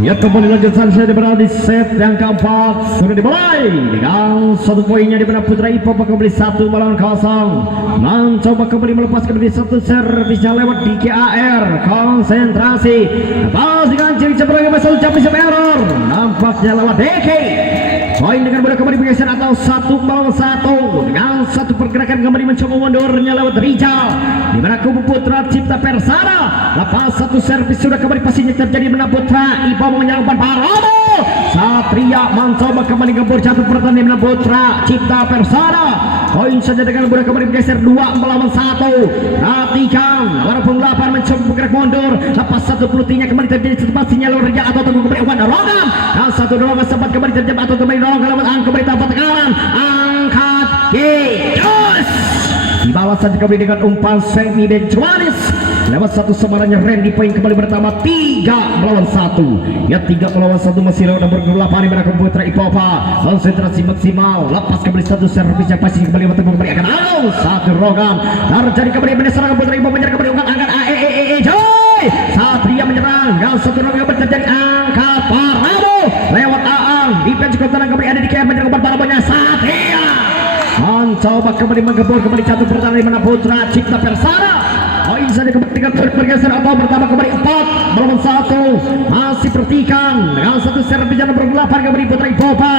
Ya kembali lanjutan saya berada di set yang keempat sudah dimulai dengan satu poinnya di mana Putra Ipa kembali 1 melawan 0. Mencoba kembali melepas kembali satu servisnya lewat di KAR. Konsentrasi pas dengan ciri cepat masuk capai error. Nampaknya lewat DK. Poin dengan mudah kembali bergeser atau 1 melawan 1 dengan satu pergerakan kembali mencoba mundurnya lewat Rijal di mana kubu Putra Cipta Persada lepas satu servis sudah kembali pastinya terjadi mana Putra Ipa menyerang Paromo. Satria mencoba kembali gembur jatuh pertandingan mana Putra Cipta Persada. Poin saja dengan mudah kembali bergeser 2 melawan 1. Perhatikan walaupun 8 mencoba bergerak mundur lepas satu pelutinya kembali terjadi pastinya lewat Rijal atau tunggu kembali Wan Rogam dan satu dorongan sempat kembali terjadi atau kembali kembali tanpa tekanan angkat Yesus di bawah saja kembali dengan umpan semi Benjuanis lewat satu semarannya Randy. Poin kembali bertambah 3 melawan 1 ya 3 melawan 1 masih lewat nomor 8 di mana Putra Ipopa konsentrasi maksimal lepas kembali satu servisnya pasti kembali bertemu kembali akan satu Rogam terjadi kembali menyerang Putra Ipopa menyerang kembali angkat joy Satria menyerang dan satu Rogam terjadi angkat Paromo lewat defense kontra kembali ada di KM menyerang Paromonya Satria mencoba kembali menggembur kembali jatuh pertahanan di mana Putra Cipta Persada. Poin saja kembali bergeser atau bertambah kembali 4 melawan 1 masih pertikan dengan satu servis nomor 8 kembali Putra Ipopa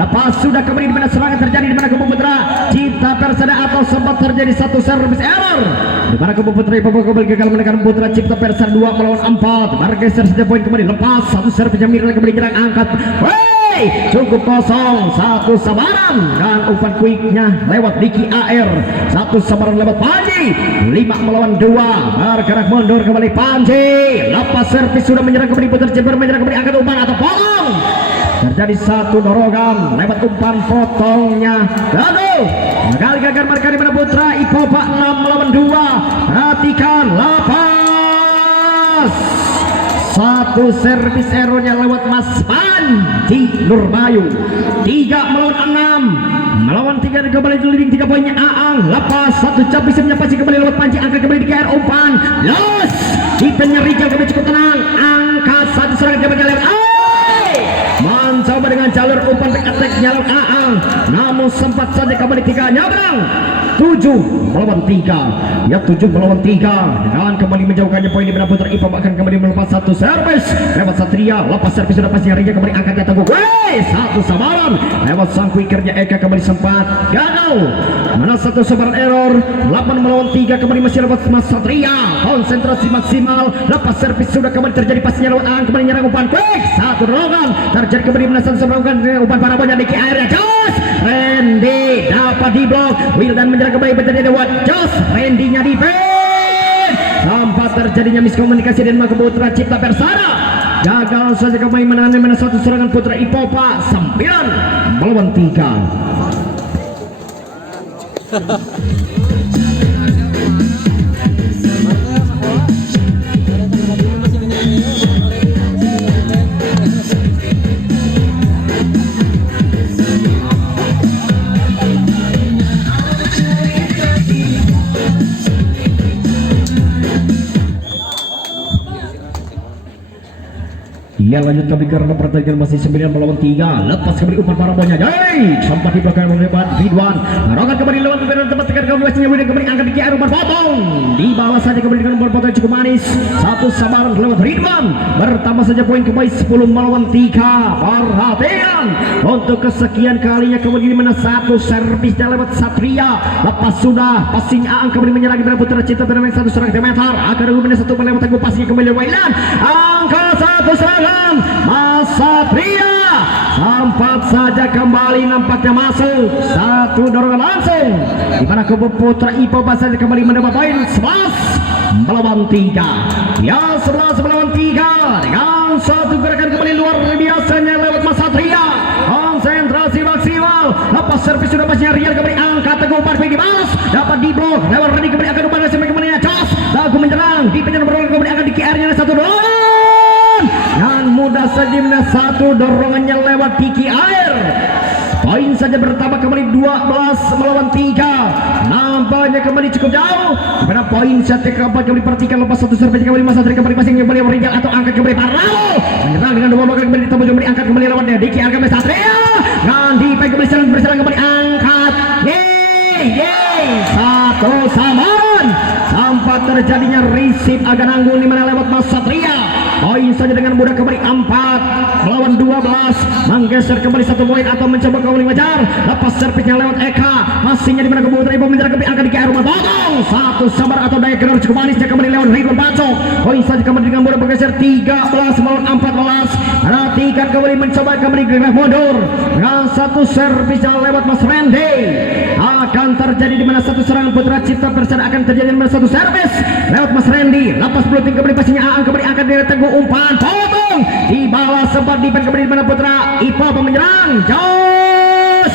lepas sudah kembali di mana serangan terjadi di mana kubu Putra Cipta Persada atau sempat terjadi satu servis error di mana kubu Putra Ipopa kembali gagal menekan Putra Cipta Persada 2 melawan 4 bergeser saja poin kembali lepas satu servis yang mirip kembali nyerang angkat cukup kosong satu samaran dan umpan quicknya lewat Diki AR satu samaran lewat Panji 5 melawan 2 bergerak mundur kembali Panji lepas servis sudah menyerang kembali Putra Cipta menyerang kembali angkat umpan atau potong terjadi satu dorongan lewat umpan potongnya lalu gagal mereka di mana Putra Ipopa 6 melawan 2 perhatikan lepas satu servis errornya lewat Mas Panji Nurbayu 3 melawan 6 melawan 3 kembali leading 3 poinnya Aang lepas satu capisnya pasti kembali lewat Panji angkat kembali di KR umpan los defense-nya Rijal kembali cukup tenang angkat satu serangan kembali lewat mencoba dengan jalur umpan back attack-nya lewat Aang namun sempat saja kembali 3 nyabrang 7 melawan 3 ya 7 melawan 3 dan kembali menjauhkannya poin di mana Putra Ipa akan kembali melepas satu servis lewat Satria lepas servis sudah pasti Rijal kembali angkatnya teguh satu samaran lewat sang quickernya Eka kembali sempat gagal mana satu samaran error 8 melawan 3 kembali masih lewat Mas Satria konsentrasi maksimal lepas servis sudah kembali terjadi pastinya lewat Aang kembali nyerang umpan quick satu dorongan terjadi kembali mana satu samaran umpan Paromonya di airnya jos Randy dapat di blok Wildan menyerang kembali terjadi lewat jos Randy-nya di sampai terjadinya miskomunikasi dan maka Putra Cipta Persada gagal saja kembali menahan mana satu serangan Putra Ipopa 9 melawan 3 ya lanjut kembali karena pertandingan masih 9 melawan 3 lepas kembali umpan Paromonya sempat di belakang oleh Ridwan Rogan kembali lewat tempat tekan kembali angkat di KR umpan potong di bawah saja kembali dengan umpan potong cukup manis satu samaran lewat Ridwan bertambah saja poin kembali 10 melawan 3 perhatian untuk kesekian kalinya kembali di mana satu servisnya lewat Satria lepas sudah passing Aang kembali menyerang di Putra Cipta dengan satu serang meter akan ada satu melewat teguh passing kembali Wailan angka satu serangan Mas Satria sempat saja kembali nampaknya masuk satu dorongan langsung di mana kubu Putra Ipopa saja kembali mendapat poin 11 melawan 3 ya 11 melawan 3 dengan satu gerakan kembali luar biasanya lewat Mas Satria konsentrasi maksimal lepas servis sudah pastinya Rian kembali angkat teguh umpan dibalas dapat di blok lewat Rani kembali akan umpan sampai kembali Cas Dagu menyerang di penyelam beroleh kembali akan di KR-nya satu dorongan dan mudah saja satu dorongannya lewat Diki Air poin saja bertambah kembali 12 melawan 3. Nampaknya kembali cukup jauh. Pada poin set keempat kembali perhatikan lepas satu servis kembali masa dari kembali masing kembali Rijal atau angkat kembali Paralo menyerang dengan dua bakal kembali ditambah kembali angkat kembali lawannya Diki Argame Satria dan dipakai kembali berserang kembali angkat satu samaran sampai terjadinya receive agak nanggung di mana lewat Mas Satria. Poin saja dengan mudah kembali 4 melawan 12 menggeser kembali 1 poin atau mencoba kembali mengejar lepas servisnya lewat Eka masihnya di mana kebutuhan Ibu menyerang kembali angkat di KR rumah potong satu sabar atau daya gerak cukup manisnya kembali lewat Ridwan Baco. Poin saja kembali dengan mudah bergeser 13 melawan 14. Perhatikan kembali mencoba kembali gerak mundur dengan satu servis yang lewat Mas Randy akan terjadi di mana satu serangan Putra Cipta Persada akan terjadi di mana satu servis lewat Mas Randy lepas blocking kembali pastinya Aang kembali angkat dari Teguh umpan potong dibalas sempat dipen kembali di mana Putra Ipa menyerang Jos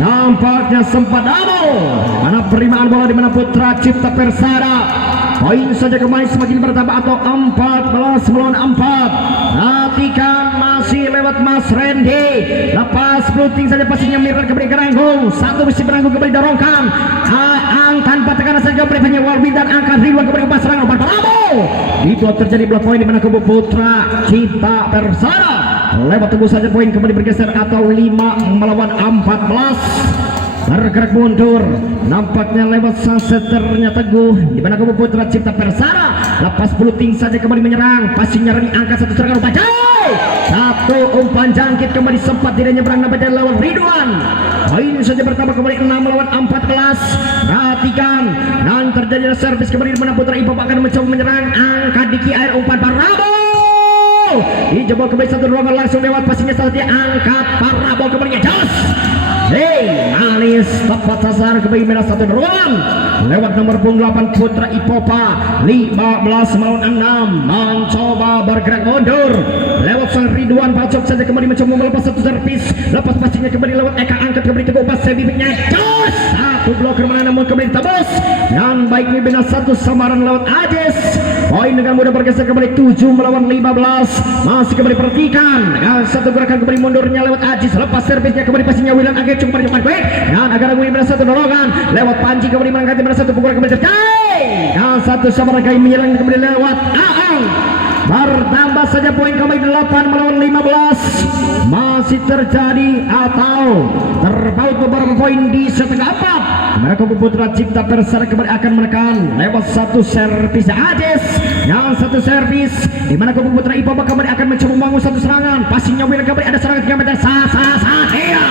nampaknya sempat double mana penerimaan bola di mana Putra Cipta Persada. Poin saja kembali semakin bertambah atau 14 melawan 4. Perhatikan masih lewat Mas Randy lepas blocking saja pastinya mirror kembali ke Ranggung satu besi beranggung kembali dorongkan Aang tanpa tekanan saja kembali hanya Warwi dan angkat Ridwan kembali umpan serangan umpan Prabowo itu terjadi blok poin di mana kubu Putra Cipta Persada lewat tunggu saja poin kembali bergeser atau 5 melawan 14. Bergerak mundur nampaknya lewat saseternya Teguh di mana kubu Putra Cipta Persada lepas blocking saja kembali menyerang passingnya Reni angkat satu serangan umpan satu umpan jangkit kembali sempat tidak nyebrang nampaknya lawan Ridwan. Poin saja bertambah kembali 6 melawan 14. Perhatikan dan terjadi servis kembali di mana Putra Ipa akan mencoba menyerang angkat Diki air umpan Parabo dijebol kembali satu ruangan langsung lewat passingnya saat dia angkat Parabo kembali Jos manis tepat sasar kembali merah satu ruangan lewat nomor 8 Putra Ipopa 15 melawan 6 mencoba bergerak mundur lewat sang Ridwan Bacok saja kembali mencoba melepas satu servis lepas passingnya kembali lewat Eka angkat kembali Teguh pas bibitnya Jos satu bloker mana namun kembali tebus dan baik bina satu samaran lewat Ajis. Poin dengan mudah bergeser kembali 7 melawan 15 masih kembali perhatikan dengan satu gerakan kembali mundurnya lewat Ajis lepas servisnya kembali passingnya Wilan agak cukup cepat baik dan agar kembali satu dorongan lewat Panji kembali mengangkat di satu pukulan kembali terjadi dan satu samaran kali menyerang kembali lewat Aang bertambah saja poin kembali 8 melawan 15 masih terjadi atau terpaut beberapa poin di setengah 4 mereka Putra Cipta Persada kembali akan menekan lewat satu servis Ajis yang satu servis di mana Putra Ipa kembali akan mencoba membangun satu serangan passingnya Wilan kembali ada serangan 3 meter Satria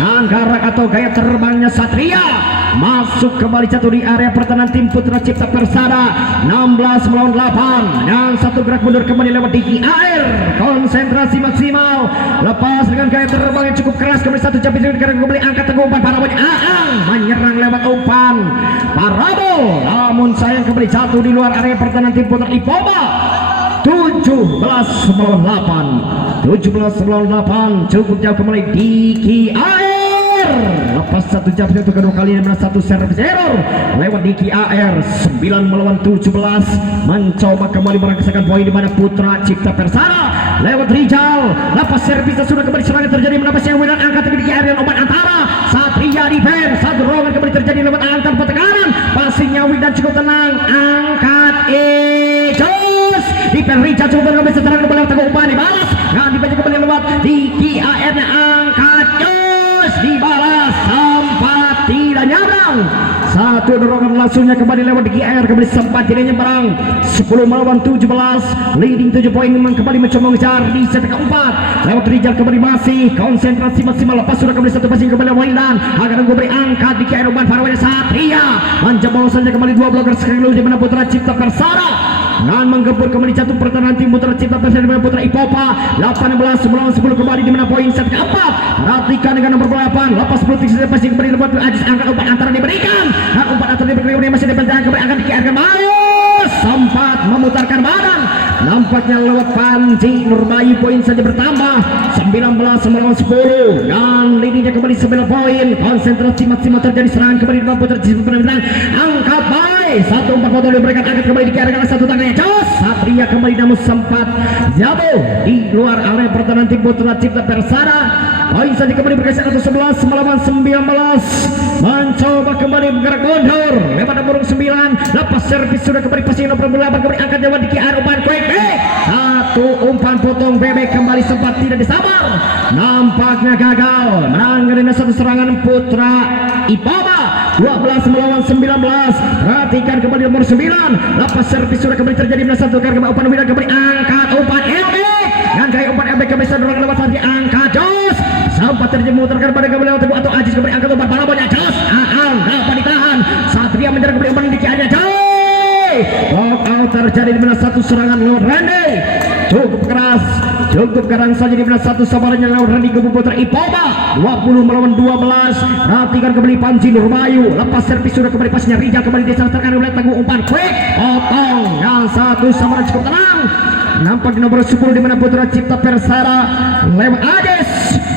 dan karak atau gaya terbangnya Satria masuk kembali jatuh di area pertahanan tim Putra Cipta Persada 16 melawan 8 dan satu gerak mundur kembali lewat Diki Air konsentrasi maksimal lepas dengan gaya terbang yang cukup keras kembali satu capit kembali angkat Teguh umpan Parabo Aang menyerang lewat umpan Parabo namun sayang kembali jatuh di luar area pertahanan tim Putra Ipoba 17 melawan 8 cukup jauh kembali Diki Air lepas satu jam untuk kedua kali dan satu servis error lewat Diki AR 9 melawan 17 mencoba kembali merangsangkan poin di mana Putra Cipta Persada lewat Rijal lepas servis sudah kembali serangan terjadi menapasnya Wilan angkat Diki AR dan obat antara Satria defense satu rombongan kembali terjadi lewat antar tekanan passingnya Wilan cukup tenang angkat Jos defense Rijal cukup kembali serangan kembali lewat Teguh umpan dibalas dan dibaca kembali lewat Diki AR nya angkat Jos dibalas sempat tidak nyebrang satu dorongan langsungnya kembali lewat Diki Air kembali sempat tidak nyebrang 10 melawan 17 leading 7 poin kembali mencoba mengejar di set keempat lewat Rijal kembali masih konsentrasi maksimal lepas sudah kembali satu passing kembali Wilan agar kembali angkat Diki Air umpan Farwaya Satria mencoba saja kembali dua blocker sekali lagi di mana Putra Cipta Persada dan menggempur kembali jatuh pertahanan tim Putra Cipta Persada dengan Putra Ipopa 18 melawan 10 kembali di mana poin set keempat. Perhatikan dengan nomor 8 lepas pelutik saja passing kembali lewat Ajis angkat umpan antara diberikan dan umpan antara diberikan masih dipertahankan kembali akan dikiarkan Marius sempat memutarkan badan nampaknya lewat Panji Nurbayu poin saja bertambah 19 melawan 10 dan leadingnya kembali 9 poin konsentrasi maksimal terjadi serangan kembali dengan Putra Cipta Persada angkat baik satu umpan foto diberikan angkat kembali dikiarkan satu tangannya Jos Satria kembali namun sempat jatuh di luar area pertahanan tim Putra Cipta Persada poin saja kembali bergeser atau 11 melawan 19. Mencoba kembali bergerak mundur lewat nomor 9. Lepas servis sudah kembali passing nomor 8 kembali angkat jawab di QR umpan quick back. Satu umpan potong bebek kembali sempat tidak disabar. Nampaknya gagal menangani satu serangan Putra Ipoma 12 melawan 19. Perhatikan kembali nomor 9. Lepas servis sudah kembali terjadi satu kali umpan Widan kembali angkat umpan elbek. Dan gaya umpan elbek kembali sedorong lewat saja angkat jos. Sempat terjadi memutarkan pada kembali lewat atau Ajis kembali angkat umpan balabannya jos. Dapat ditahan. Satria menyerang kembali umpan di kiannya jos. Out terjadi di mana satu serangan Lord Randy. Cukup keras, cukup garang saja di mana satu sabarannya Lord Randy ke Putra Ipoma 20 melawan 12. Perhatikan kembali Panji Nurbayu. Lepas servis sudah kembali pasnya Rijal kembali disantarkan oleh tangguh umpan quick potong. Yang satu sabaran cukup tenang. Nampak di nomor 10 di mana Putra Cipta Persada lewat Ades.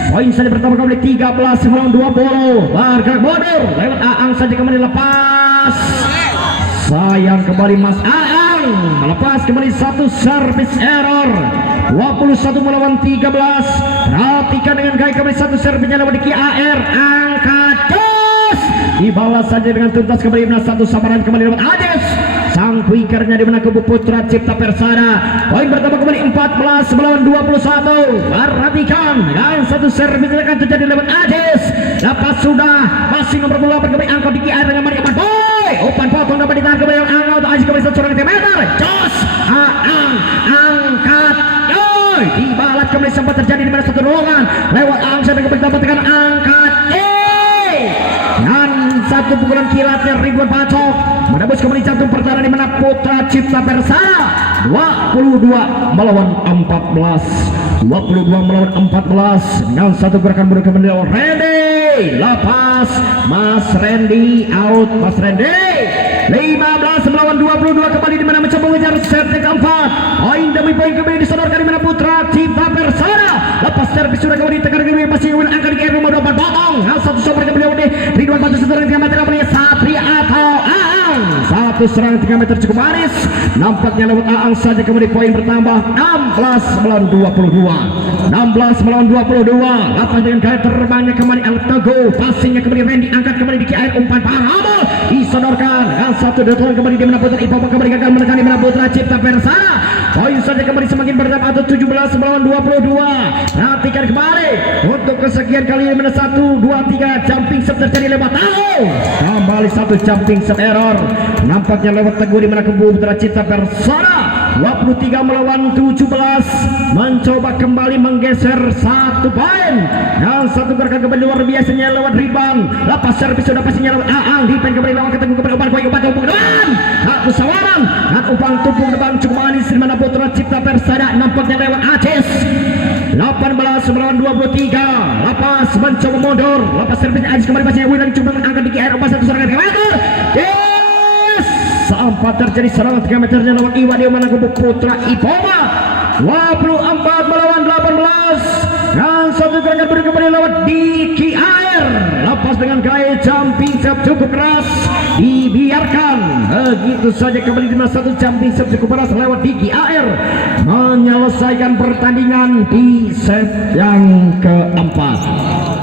Poin saja pertama kembali 13 melawan 20. Bergerak mundur lewat Aang saja kembali lepas. Sayang kembali Mas Aang melepas kembali satu service error 21 melawan 13. Perhatikan dengan gaya kembali satu servisnya lewat di KAR angkat terus dibalas saja dengan tuntas kembali dengan satu samaran kembali lewat Ades. Sang quikernya di mana kubu Putra Cipta Persada. Poin pertama kembali 14 melawan 21. Perhatikan dengan satu servis yang akan terjadi lewat Ades. Dapat sudah masih nomor 8 kembali angkat di KAR dengan Mari Umpan umpan potong dapat ditahan kembali yang angkat untuk Aji kembali satu serangan meter. Jos Aang angkat dibalat kembali sempat terjadi di mana satu ruangan lewat Aang sampai kembali dapat tekan angkat dan satu pukulan kilatnya Ridwan Pacok menembus kembali jantung pertahanan di mana Putra Cipta Persada 22 melawan 14. 22 melawan 14 dengan satu gerakan mundur kembali oleh Randy. Lepas Mas Randy out. Mas Randy 15 melawan 22 kembali di mana mencoba mengejar set yang keempat. Poin demi poin kembali disodorkan di mana Putra Cipta Persada. Lepas servis sudah kembali ditekan kembali masih angkat di rumah 2 potong. Hal satu super kembali oleh Ridwan Pacok setelah 3 meter kembali Satria atau Aang. Satu serangan 3 meter cukup manis. Nampaknya lewat Aang saja kembali poin bertambah 16 melawan 22. 16 melawan 22. Lapan dengan gaya terbangnya kembali El Teguh. Passingnya kembali Randy angkat kembali di KR umpan parabol disodorkan. Dan satu deton kembali di mana Putra Ipoma kembali gagal menekan di mana Putra Cipta Persada. Poin saja kembali semakin bertambah atau 17 melawan 22. Perhatikan kembali untuk kesekian kali di mana 1 2 3 jumping set terjadi lewat Teguh. Kembali satu jumping set error. Nampaknya lewat Teguh di mana kubu Putra Cipta Persada 23 melawan 17 mencoba kembali menggeser satu poin dan satu gerakan kembali luar biasanya lewat rebound. Lepas servis sudah pastinya lewat Aang dipen kembali lawan ketemu kembali umpan tumpuk depan satu sawaran dan umpan tumpuk depan cukup manis di mana Putra Cipta Persada nampaknya lewat Aceh 18 melawan 23. Lepas mencoba mundur lepas servis Aceh kembali pastinya Widan coba angkat di KR umpan satu serangan meter. Sempat terjadi serangan 3 meternya lawan Iwan di mana kubu Putra Ipoma 24 melawan 18 dan satu gerakan berkembali lewat di KR. Lepas dengan gaya jumping set cukup keras dibiarkan begitu saja kembali di mana satu jumping set cukup keras lewat di KR menyelesaikan pertandingan di set yang keempat.